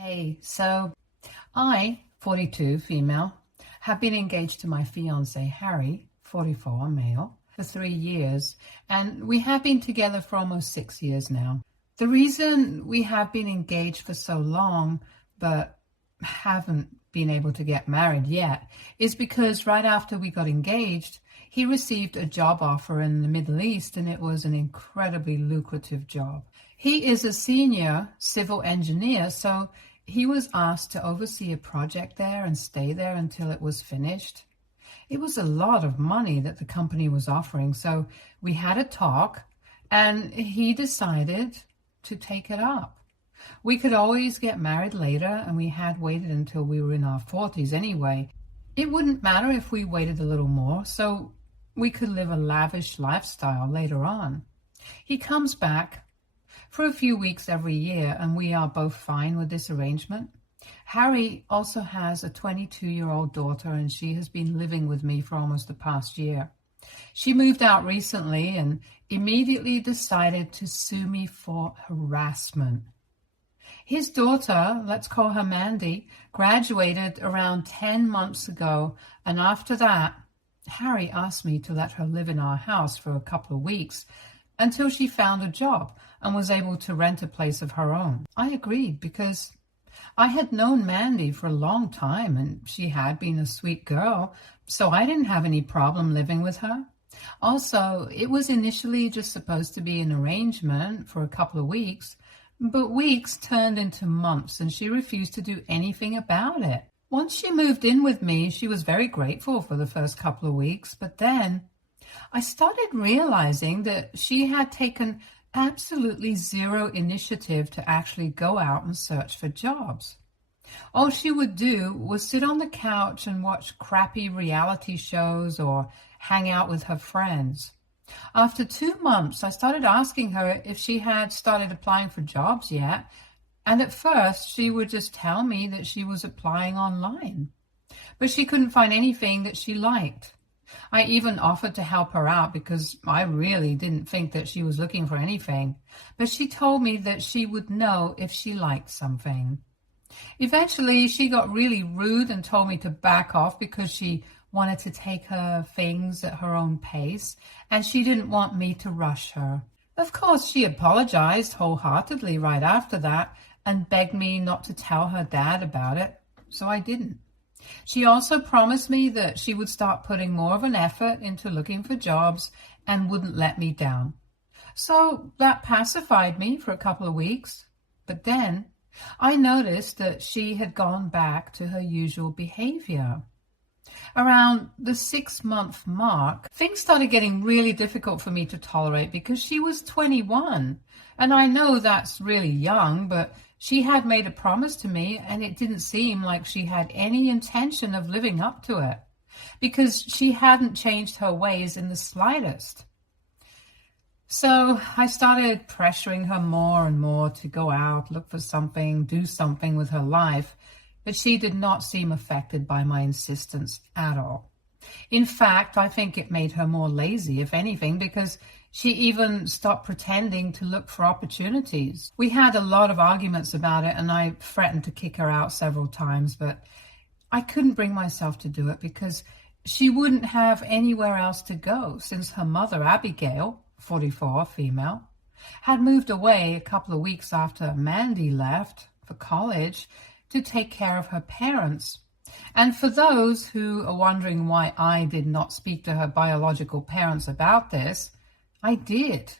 Hey, so I, 42, female, have been engaged to my fiance, Harry, 44, male, for 3 years, and we have been together for almost 6 years now. The reason we have been engaged for so long, but haven't been able to get married yet, is because right after we got engaged, he received a job offer in the Middle East, and it was an incredibly lucrative job. He is a senior civil engineer, so he was asked to oversee a project there and stay there until it was finished. It was a lot of money that the company was offering, so we had a talk, and he decided to take it up. We could always get married later, and we had waited until we were in our 40s anyway. It wouldn't matter if we waited a little more, so we could live a lavish lifestyle later on. He comes back for a few weeks every year, and we are both fine with this arrangement. Harry also has a 22-year-old daughter, and she has been living with me for almost the past year. She moved out recently and immediately decided to sue me for harassment. His daughter, let's call her Mandy, graduated around 10 months ago, and after that, Harry asked me to let her live in our house for a couple of weeks until she found a job and was able to rent a place of her own. I agreed because I had known Mandy for a long time and she had been a sweet girl, so I didn't have any problem living with her. Also, it was initially just supposed to be an arrangement for a couple of weeks, but weeks turned into months and she refused to do anything about it. Once she moved in with me, she was very grateful for the first couple of weeks, but then I started realizing that she had taken absolutely zero initiative to actually go out and search for jobs. All she would do was sit on the couch and watch crappy reality shows or hang out with her friends. After 2 months, I started asking her if she had started applying for jobs yet, and at first she would just tell me that she was applying online, but she couldn't find anything that she liked. I even offered to help her out because I really didn't think that she was looking for anything, but she told me that she would know if she liked something. Eventually, she got really rude and told me to back off because she wanted to take her things at her own pace, and she didn't want me to rush her. Of course, she apologized wholeheartedly right after that and begged me not to tell her dad about it, so I didn't. She also promised me that she would start putting more of an effort into looking for jobs and wouldn't let me down. So that pacified me for a couple of weeks. But then I noticed that she had gone back to her usual behavior. Around the 6-month mark, things started getting really difficult for me to tolerate because she was 21. And I know that's really young, but she had made a promise to me, and it didn't seem like she had any intention of living up to it because she hadn't changed her ways in the slightest. So I started pressuring her more and more to go out, look for something, do something with her life, but she did not seem affected by my insistence at all. In fact, I think it made her more lazy, if anything, because she even stopped pretending to look for opportunities. We had a lot of arguments about it, and I threatened to kick her out several times, but I couldn't bring myself to do it because she wouldn't have anywhere else to go since her mother, Abigail, 44, female, had moved away a couple of weeks after Mandy left for college to take care of her parents. And for those who are wondering why I did not speak to her biological parents about this, I did.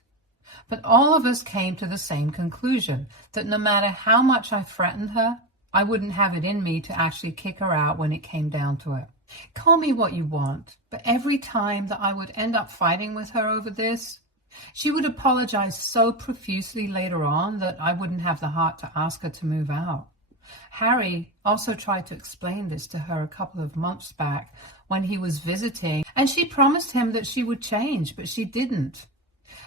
But all of us came to the same conclusion, that no matter how much I threatened her, I wouldn't have it in me to actually kick her out when it came down to it. Call me what you want, but every time that I would end up fighting with her over this, she would apologize so profusely later on that I wouldn't have the heart to ask her to move out. Harry also tried to explain this to her a couple of months back when he was visiting, and she promised him that she would change, but she didn't.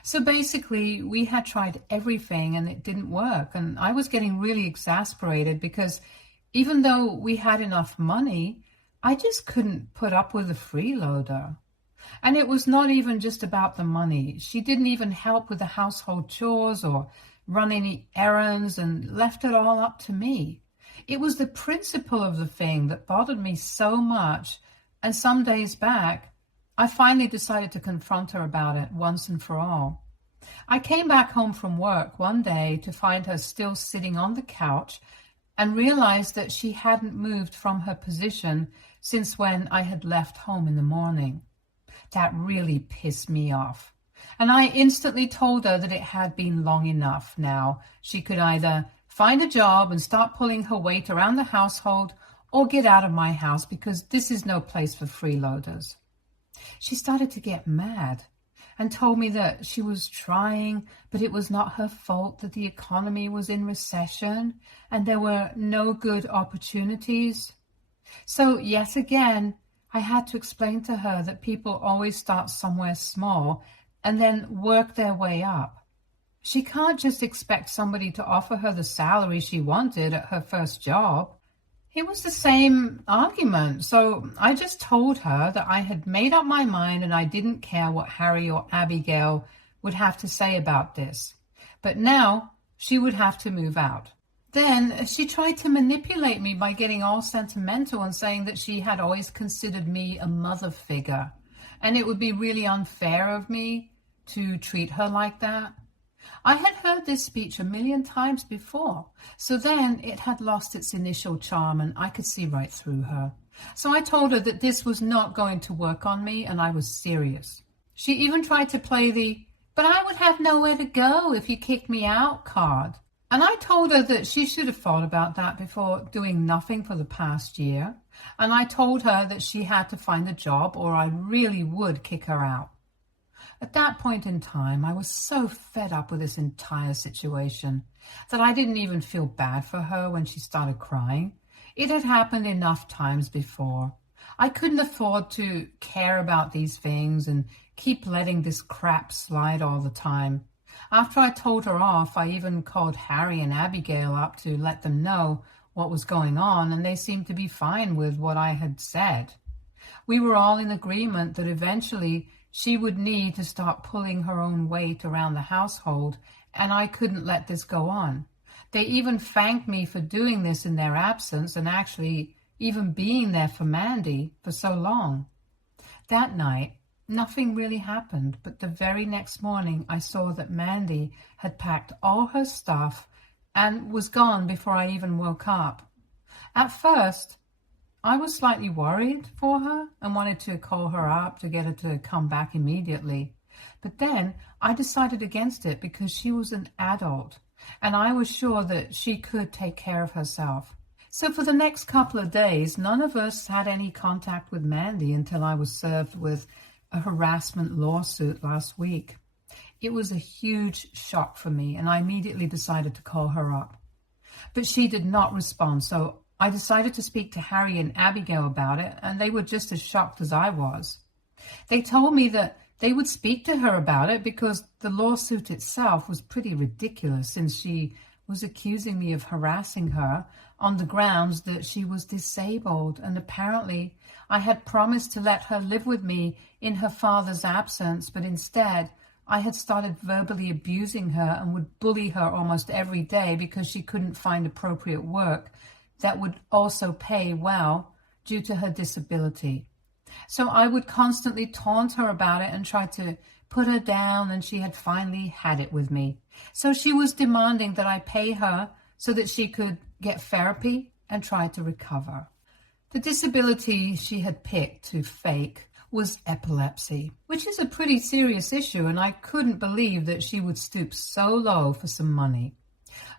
So basically, we had tried everything and it didn't work, and I was getting really exasperated because even though we had enough money, I just couldn't put up with a freeloader. And it was not even just about the money. She didn't even help with the household chores or run any errands and left it all up to me. It was the principle of the thing that bothered me so much, and some days back, I finally decided to confront her about it once and for all. I came back home from work one day to find her still sitting on the couch and realized that she hadn't moved from her position since when I had left home in the morning. That really pissed me off. And I instantly told her that it had been long enough now. She could either find a job and start pulling her weight around the household or get out of my house because this is no place for freeloaders. She started to get mad and told me that she was trying, but it was not her fault that the economy was in recession and there were no good opportunities. So yet again, I had to explain to her that people always start somewhere small and then work their way up. She can't just expect somebody to offer her the salary she wanted at her first job. It was the same argument, so I just told her that I had made up my mind and I didn't care what Harry or Abigail would have to say about this. But now she would have to move out. Then she tried to manipulate me by getting all sentimental and saying that she had always considered me a mother figure, and it would be really unfair of me to treat her like that. I had heard this speech a million times before, so then it had lost its initial charm and I could see right through her. So I told her that this was not going to work on me and I was serious. She even tried to play the, "but I would have nowhere to go if you kicked me out" card. And I told her that she should have thought about that before doing nothing for the past year. And I told her that she had to find a job or I really would kick her out. At that point in time, I was so fed up with this entire situation that I didn't even feel bad for her when she started crying. It had happened enough times before. I couldn't afford to care about these things and keep letting this crap slide all the time. After I told her off, I even called Harry and Abigail up to let them know what was going on, and they seemed to be fine with what I had said. We were all in agreement that eventually she would need to start pulling her own weight around the household, and I couldn't let this go on. They even thanked me for doing this in their absence and actually even being there for Mandy for so long. That night, nothing really happened, but the very next morning I saw that Mandy had packed all her stuff and was gone before I even woke up. At first, I was slightly worried for her and wanted to call her up to get her to come back immediately. But then I decided against it because she was an adult and I was sure that she could take care of herself. So for the next couple of days, none of us had any contact with Mandy until I was served with a harassment lawsuit last week. It was a huge shock for me and I immediately decided to call her up. But she did not respond, so I decided to speak to Harry and Abigail about it, and they were just as shocked as I was. They told me that they would speak to her about it because the lawsuit itself was pretty ridiculous since she was accusing me of harassing her on the grounds that she was disabled, and apparently I had promised to let her live with me in her father's absence, but instead I had started verbally abusing her and would bully her almost every day because she couldn't find appropriate work that would also pay well due to her disability. So I would constantly taunt her about it and try to put her down, and she had finally had it with me. So she was demanding that I pay her so that she could get therapy and try to recover. The disability she had picked to fake was epilepsy, which is a pretty serious issue, and I couldn't believe that she would stoop so low for some money.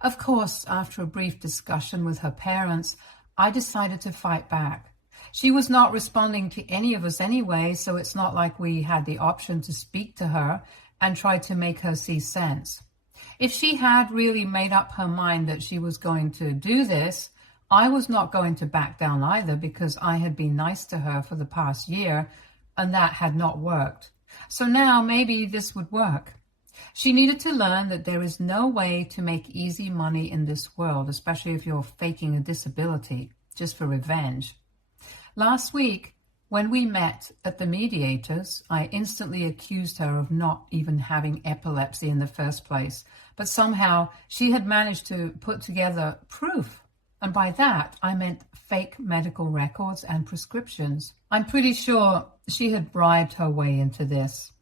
Of course, after a brief discussion with her parents, I decided to fight back. She was not responding to any of us anyway, so it's not like we had the option to speak to her and try to make her see sense. If she had really made up her mind that she was going to do this, I was not going to back down either because I had been nice to her for the past year and that had not worked. So now maybe this would work. She needed to learn that there is no way to make easy money in this world, especially if you're faking a disability just for revenge. Last week, when we met at the mediators, I instantly accused her of not even having epilepsy in the first place, but somehow she had managed to put together proof And by that, I meant fake medical records and prescriptions. I'm pretty sure she had bribed her way into this.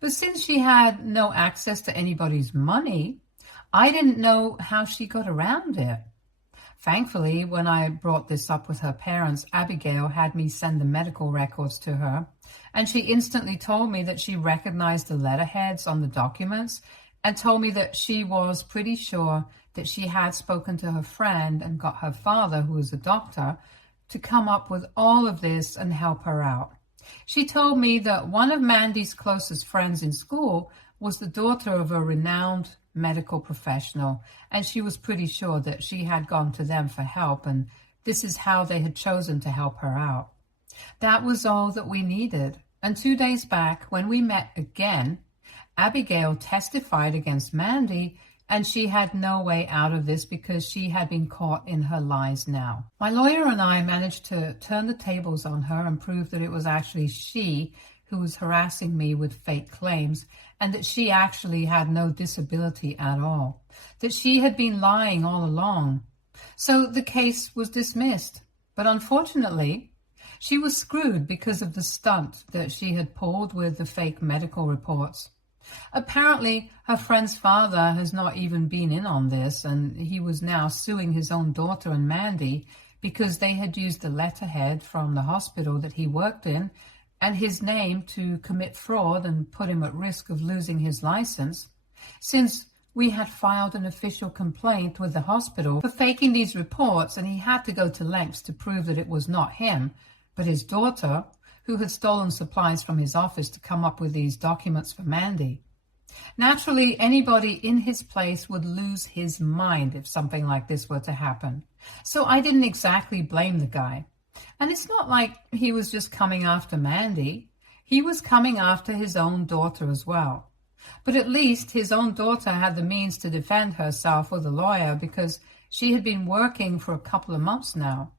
But since she had no access to anybody's money, I didn't know how she got around it. Thankfully, when I brought this up with her parents, Abigail had me send the medical records to her, and she instantly told me that she recognized the letterheads on the documents and told me that she was pretty sure that she had spoken to her friend and got her father, who was a doctor, to come up with all of this and help her out. She told me that one of Mandy's closest friends in school was the daughter of a renowned medical professional, and she was pretty sure that she had gone to them for help, and this is how they had chosen to help her out. That was all that we needed. And 2 days back, when we met again, Abigail testified against Mandy, and she had no way out of this because she had been caught in her lies now. My lawyer and I managed to turn the tables on her and prove that it was actually she who was harassing me with fake claims, and that she actually had no disability at all, that she had been lying all along. So the case was dismissed. But unfortunately, she was screwed because of the stunt that she had pulled with the fake medical reports. Apparently, her friend's father has not even been in on this, and he was now suing his own daughter and Mandy because they had used the letterhead from the hospital that he worked in and his name to commit fraud and put him at risk of losing his license. Since we had filed an official complaint with the hospital for faking these reports, and he had to go to lengths to prove that it was not him, but his daughter, who had stolen supplies from his office to come up with these documents for Mandy. Naturally, anybody in his place would lose his mind if something like this were to happen. So I didn't exactly blame the guy. And it's not like he was just coming after Mandy. He was coming after his own daughter as well. But at least his own daughter had the means to defend herself with a lawyer because she had been working for a couple of months now.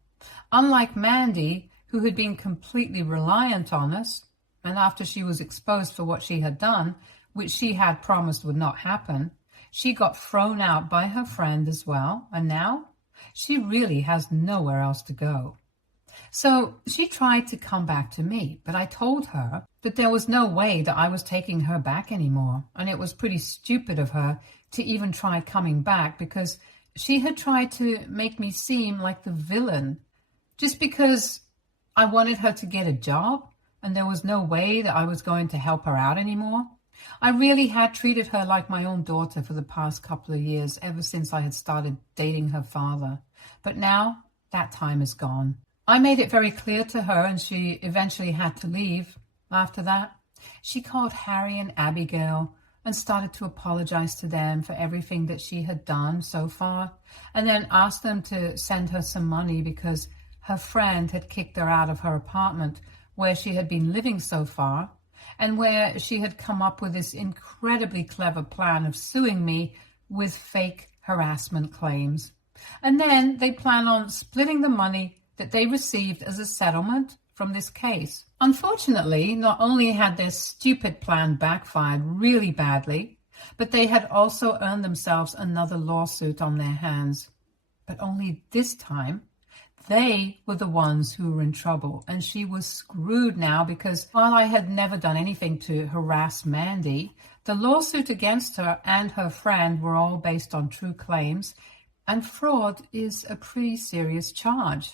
Unlike Mandy, who had been completely reliant on us, and after she was exposed for what she had done, which she had promised would not happen, she got thrown out by her friend as well, and now she really has nowhere else to go. So she tried to come back to me, but I told her that there was no way that I was taking her back anymore, and it was pretty stupid of her to even try coming back because she had tried to make me seem like the villain just because I wanted her to get a job and there was no way that I was going to help her out anymore. I really had treated her like my own daughter for the past couple of years, ever since I had started dating her father. But now that time is gone. I made it very clear to her, and she eventually had to leave. After that, she called Harry and Abigail and started to apologize to them for everything that she had done so far, and then asked them to send her some money because her friend had kicked her out of her apartment where she had been living so far, and where she had come up with this incredibly clever plan of suing me with fake harassment claims. And then they plan on splitting the money that they received as a settlement from this case. Unfortunately, not only had their stupid plan backfired really badly, but they had also earned themselves another lawsuit on their hands. But only this time, they were the ones who were in trouble, and she was screwed now because while I had never done anything to harass Mandy, the lawsuit against her and her friend were all based on true claims, and fraud is a pretty serious charge.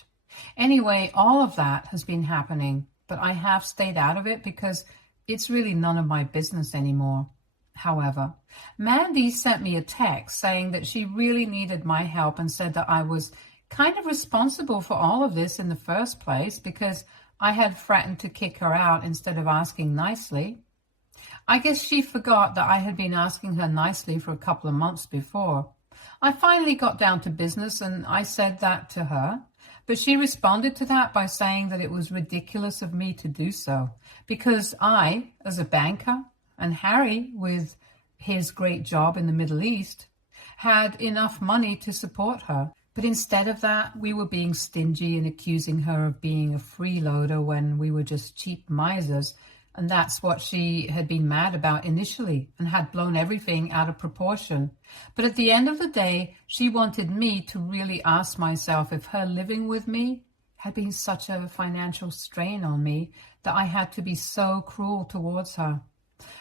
Anyway, all of that has been happening, but I have stayed out of it because it's really none of my business anymore. However, Mandy sent me a text saying that she really needed my help and said that I was kind of responsible for all of this in the first place because I had threatened to kick her out instead of asking nicely. I guess she forgot that I had been asking her nicely for a couple of months before. I finally got down to business and I said that to her, but she responded to that by saying that it was ridiculous of me to do so because I, as a banker, and Harry, with his great job in the Middle East, had enough money to support her. But instead of that, we were being stingy and accusing her of being a freeloader when we were just cheap misers And that's what she had been mad about initially and had blown everything out of proportion. But at the end of the day, she wanted me to really ask myself if her living with me had been such a financial strain on me that I had to be so cruel towards her.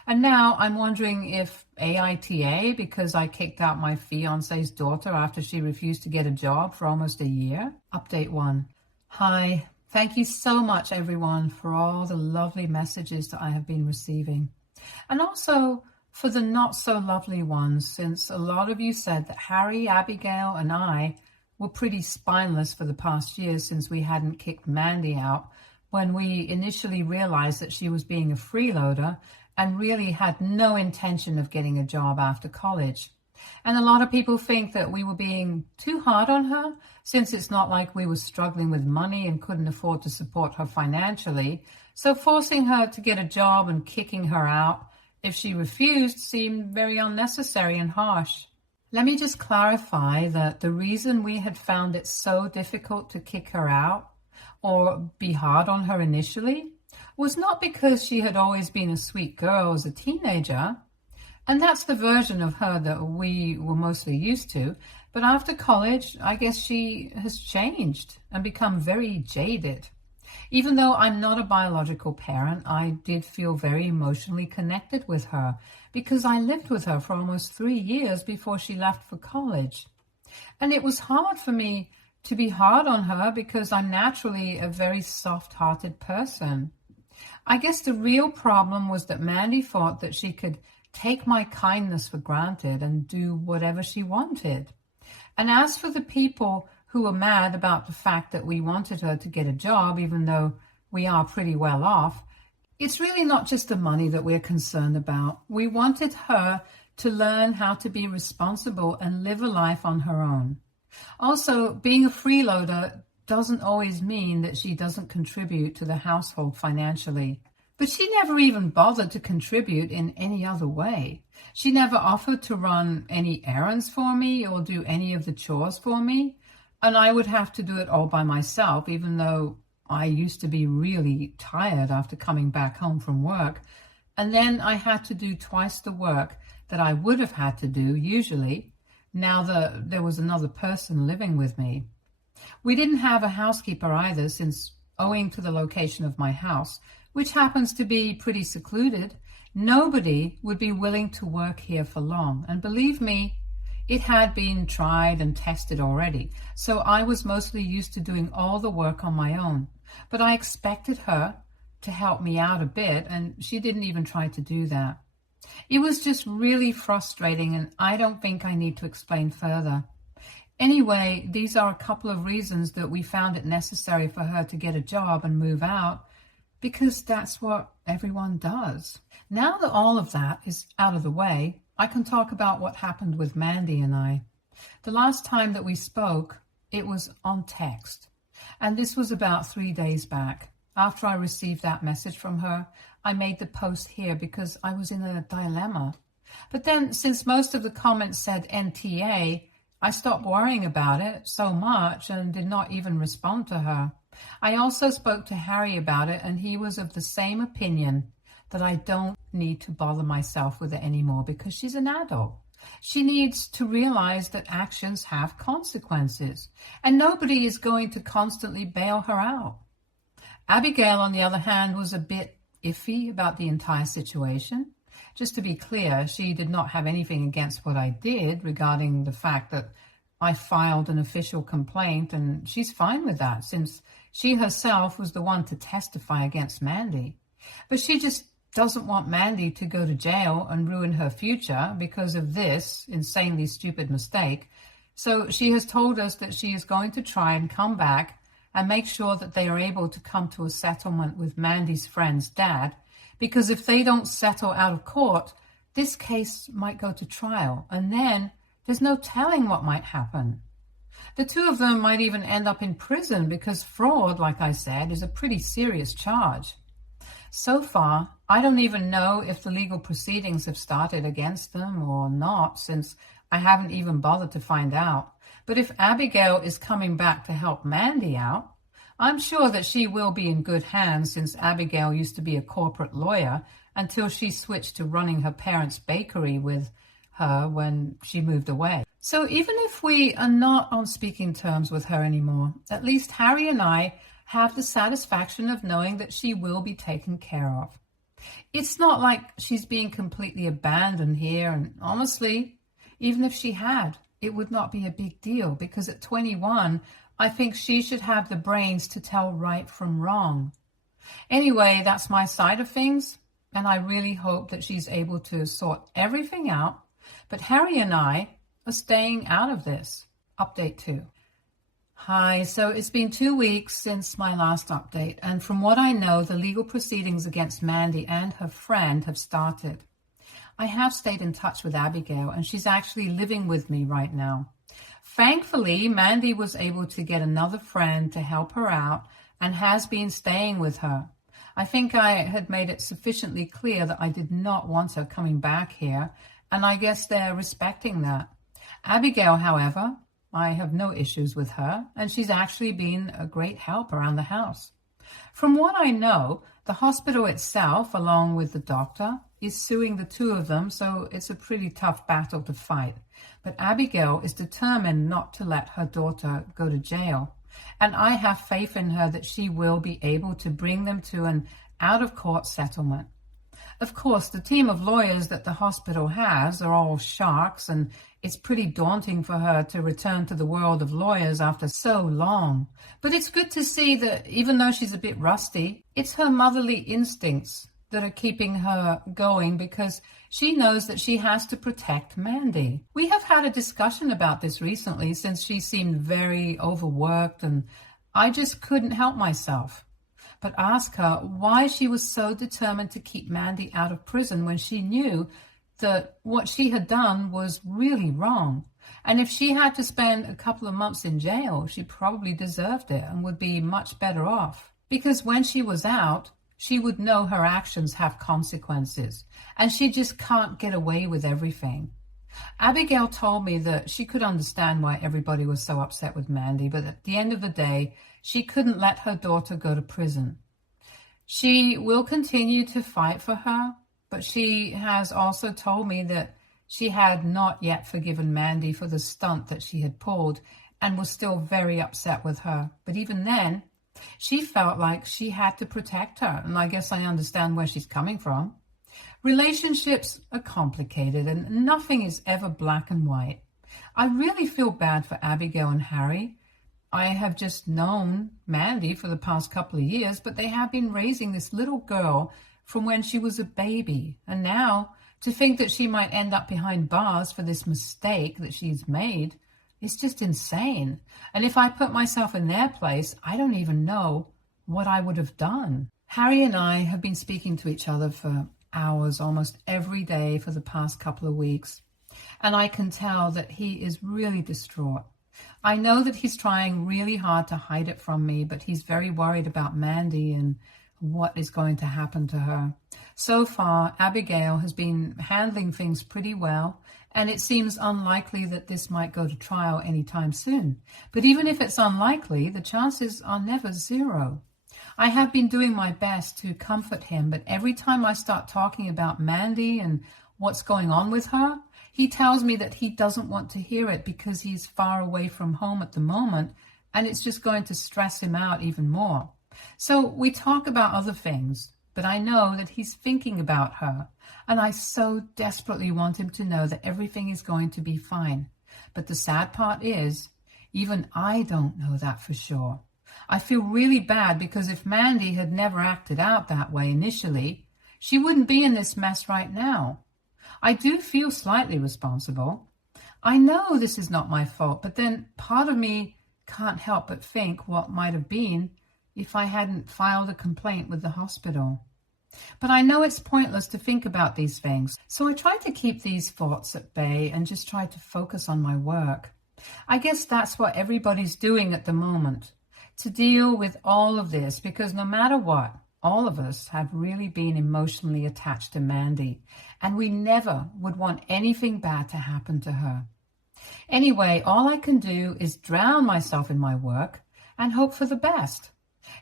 And now I'm wondering if AITA, because I kicked out my fiance's daughter after she refused to get a job for almost a year. Update 1. Hi. Thank you so much, everyone, for all the lovely messages that I have been receiving. And also for the not so lovely ones, since a lot of you said that Harry, Abigail, and I were pretty spineless for the past year since we hadn't kicked Mandy out when we initially realized that she was being a freeloader and really had no intention of getting a job after college. And a lot of people think that we were being too hard on her, since it's not like we were struggling with money and couldn't afford to support her financially. So forcing her to get a job and kicking her out if she refused seemed very unnecessary and harsh. Let me just clarify that the reason we had found it so difficult to kick her out or be hard on her initially was not because she had always been a sweet girl as a teenager. And that's the version of her that we were mostly used to. But after college, I guess she has changed and become very jaded. Even though I'm not a biological parent, I did feel very emotionally connected with her because I lived with her for almost 3 years before she left for college. And it was hard for me to be hard on her because I'm naturally a very soft-hearted person. I guess the real problem was that Mandy thought that she could take my kindness for granted and do whatever she wanted. And as for the people who were mad about the fact that we wanted her to get a job, even though we are pretty well off, it's really not just the money that we're concerned about. We wanted her to learn how to be responsible and live a life on her own. Also, being a freeloader doesn't always mean that she doesn't contribute to the household financially. But she never even bothered to contribute in any other way. She never offered to run any errands for me or do any of the chores for me. And I would have to do it all by myself, even though I used to be really tired after coming back home from work. And then I had to do twice the work that I would have had to do usually, now that there was another person living with me. We didn't have a housekeeper either, since owing to the location of my house, which happens to be pretty secluded, nobody would be willing to work here for long. And believe me, it had been tried and tested already. So I was mostly used to doing all the work on my own. But I expected her to help me out a bit, and she didn't even try to do that. It was just really frustrating, and I don't think I need to explain further. Anyway, these are a couple of reasons that we found it necessary for her to get a job and move out, because that's what everyone does. Now that all of that is out of the way, I can talk about what happened with Mandy and I. The last time that we spoke, it was on text. And this was about 3 days back. After I received that message from her, I made the post here because I was in a dilemma. But then, since most of the comments said NTA, I stopped worrying about it so much and did not even respond to her. I also spoke to Harry about it, and he was of the same opinion, that I don't need to bother myself with it anymore because she's an adult. She needs to realize that actions have consequences, and nobody is going to constantly bail her out. Abigail, on the other hand, was a bit iffy about the entire situation. Just to be clear, she did not have anything against what I did regarding the fact that I filed an official complaint, and she's fine with that since she herself was the one to testify against Mandy. But she just doesn't want Mandy to go to jail and ruin her future because of this insanely stupid mistake. So she has told us that she is going to try and come back and make sure that they are able to come to a settlement with Mandy's friend's dad, because if they don't settle out of court, this case might go to trial, and then there's no telling what might happen. The two of them might even end up in prison because fraud, like I said, is a pretty serious charge. So far, I don't even know if the legal proceedings have started against them or not, since I haven't even bothered to find out. But if Abigail is coming back to help Mandy out, I'm sure that she will be in good hands since Abigail used to be a corporate lawyer until she switched to running her parents' bakery with her when she moved away. So even if we are not on speaking terms with her anymore, at least Harry and I have the satisfaction of knowing that she will be taken care of. It's not like she's being completely abandoned here, and honestly, even if she had, it would not be a big deal because at 21, I think she should have the brains to tell right from wrong. Anyway, that's my side of things, and I really hope that she's able to sort everything out. But Harry and I are staying out of this. Update 2. Hi, so it's been 2 weeks since my last update, and from what I know, the legal proceedings against Mandy and her friend have started. I have stayed in touch with Abigail, and she's actually living with me right now. Thankfully, Mandy was able to get another friend to help her out and has been staying with her. I think I had made it sufficiently clear that I did not want her coming back here, and I guess they're respecting that. Abigail, however, I have no issues with her, and she's actually been a great help around the house. From what I know, the hospital itself, along with the doctor, is suing the two of them, so it's a pretty tough battle to fight. But Abigail is determined not to let her daughter go to jail, and I have faith in her that she will be able to bring them to an out-of-court settlement. Of course, the team of lawyers that the hospital has are all sharks, and it's pretty daunting for her to return to the world of lawyers after so long. But it's good to see that even though she's a bit rusty, it's her motherly instincts that are keeping her going because she knows that she has to protect Mandy. We have had a discussion about this recently since she seemed very overworked, and I just couldn't help myself but ask her why she was so determined to keep Mandy out of prison when she knew that what she had done was really wrong. And if she had to spend a couple of months in jail, she probably deserved it and would be much better off. Because when she was out, she would know her actions have consequences, and she just can't get away with everything. Abigail told me that she could understand why everybody was so upset with Mandy, but at the end of the day, she couldn't let her daughter go to prison. She will continue to fight for her, but she has also told me that she had not yet forgiven Mandy for the stunt that she had pulled and was still very upset with her. But even then, she felt like she had to protect her, and I guess I understand where she's coming from. Relationships are complicated, and nothing is ever black and white. I really feel bad for Abigail and Harry. I have just known Mandy for the past couple of years, but they have been raising this little girl from when she was a baby. And now to think that she might end up behind bars for this mistake that she's made is just insane. And if I put myself in their place, I don't even know what I would have done. Harry and I have been speaking to each other for hours almost every day for the past couple of weeks. And I can tell that he is really distraught. I know that he's trying really hard to hide it from me, but he's very worried about Mandy and what is going to happen to her. So far, Abigail has been handling things pretty well, and it seems unlikely that this might go to trial anytime soon. But even if it's unlikely, the chances are never zero. I have been doing my best to comfort him, but every time I start talking about Mandy and what's going on with her, he tells me that he doesn't want to hear it because he's far away from home at the moment, and it's just going to stress him out even more. So we talk about other things, but I know that he's thinking about her, and I so desperately want him to know that everything is going to be fine. But the sad part is, even I don't know that for sure. I feel really bad because if Mandy had never acted out that way initially, she wouldn't be in this mess right now. I do feel slightly responsible. I know this is not my fault, but then part of me can't help but think what might have been if I hadn't filed a complaint with the hospital. But I know it's pointless to think about these things, so I try to keep these thoughts at bay and just try to focus on my work. I guess that's what everybody's doing at the moment, to deal with all of this, because no matter what, all of us have really been emotionally attached to Mandy, and we never would want anything bad to happen to her. Anyway, all I can do is drown myself in my work and hope for the best.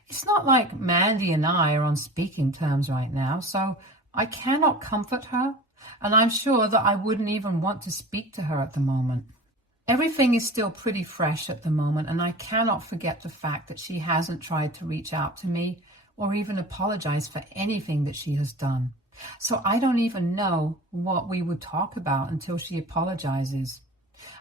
It's not like Mandy and I are on speaking terms right now, so I cannot comfort her, and I'm sure that I wouldn't even want to speak to her at the moment. Everything is still pretty fresh at the moment, and I cannot forget the fact that she hasn't tried to reach out to me or even apologize for anything that she has done. So I don't even know what we would talk about until she apologizes.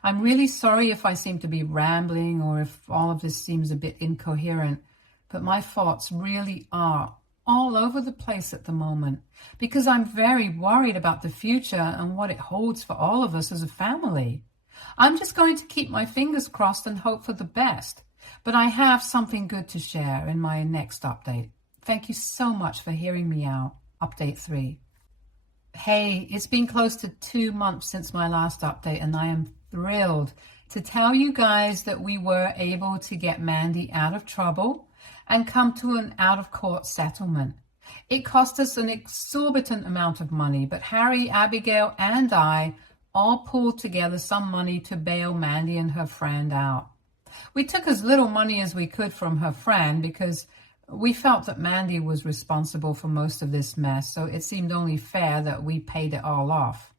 I'm really sorry if I seem to be rambling or if all of this seems a bit incoherent, but my thoughts really are all over the place at the moment because I'm very worried about the future and what it holds for all of us as a family. I'm just going to keep my fingers crossed and hope for the best, but I have something good to share in my next update. Thank you so much for hearing me out. Update 3. Hey, it's been close to 2 months since my last update, and I am thrilled to tell you guys that we were able to get Mandy out of trouble and come to an out-of-court settlement. It cost us an exorbitant amount of money, but Harry, Abigail, and I all pulled together some money to bail Mandy and her friend out. We took as little money as we could from her friend because we felt that Mandy was responsible for most of this mess, so it seemed only fair that we paid it all off.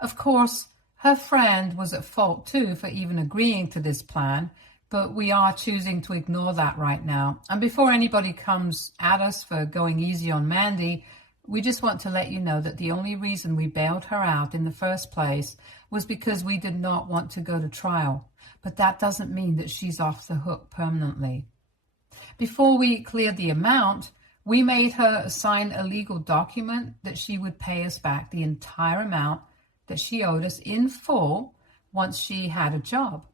Of course, her friend was at fault too for even agreeing to this plan, but we are choosing to ignore that right now. And before anybody comes at us for going easy on Mandy, we just want to let you know that the only reason we bailed her out in the first place was because we did not want to go to trial. But that doesn't mean that she's off the hook permanently. Before we cleared the amount, we made her sign a legal document that she would pay us back the entire amount that she owed us in full once she had a job.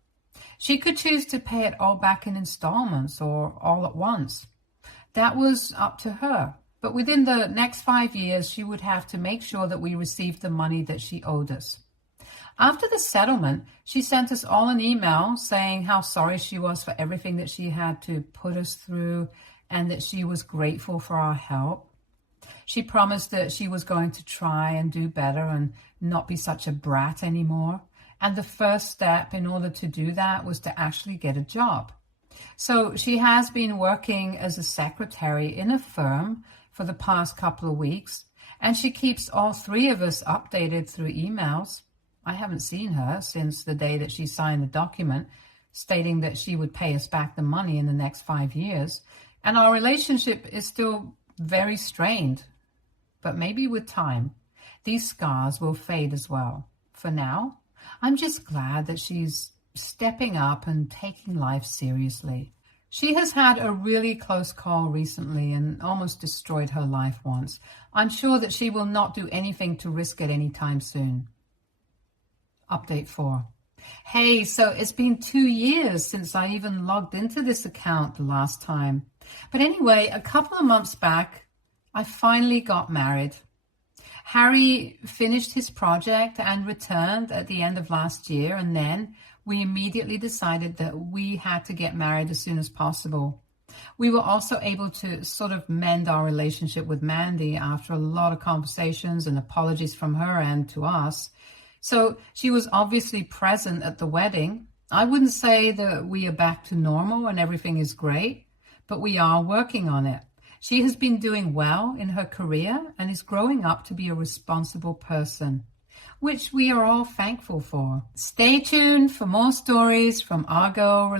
She could choose to pay it all back in installments or all at once. That was up to her. But within the next 5 years, she would have to make sure that we received the money that she owed us. After the settlement, she sent us all an email saying how sorry she was for everything that she had to put us through and that she was grateful for our help. She promised that she was going to try and do better and not be such a brat anymore. And the first step in order to do that was to actually get a job. So she has been working as a secretary in a firm for the past couple of weeks, and she keeps all 3 of us updated through emails. I haven't seen her since the day that she signed the document stating that she would pay us back the money in the next 5 years, and our relationship is still very strained. But maybe with time, these scars will fade as well. For now, I'm just glad that she's stepping up and taking life seriously. She has had a really close call recently and almost destroyed her life once. I'm sure that she will not do anything to risk it anytime soon. Update 4. Hey, so it's been 2 years since I even logged into this account the last time. But anyway, a couple of months back, I finally got married. Harry finished his project and returned at the end of last year, and then we immediately decided that we had to get married as soon as possible. We were also able to sort of mend our relationship with Mandy after a lot of conversations and apologies from her end to us. So she was obviously present at the wedding. I wouldn't say that we are back to normal and everything is great, but we are working on it. She has been doing well in her career and is growing up to be a responsible person, which we are all thankful for. Stay tuned for more stories from our girl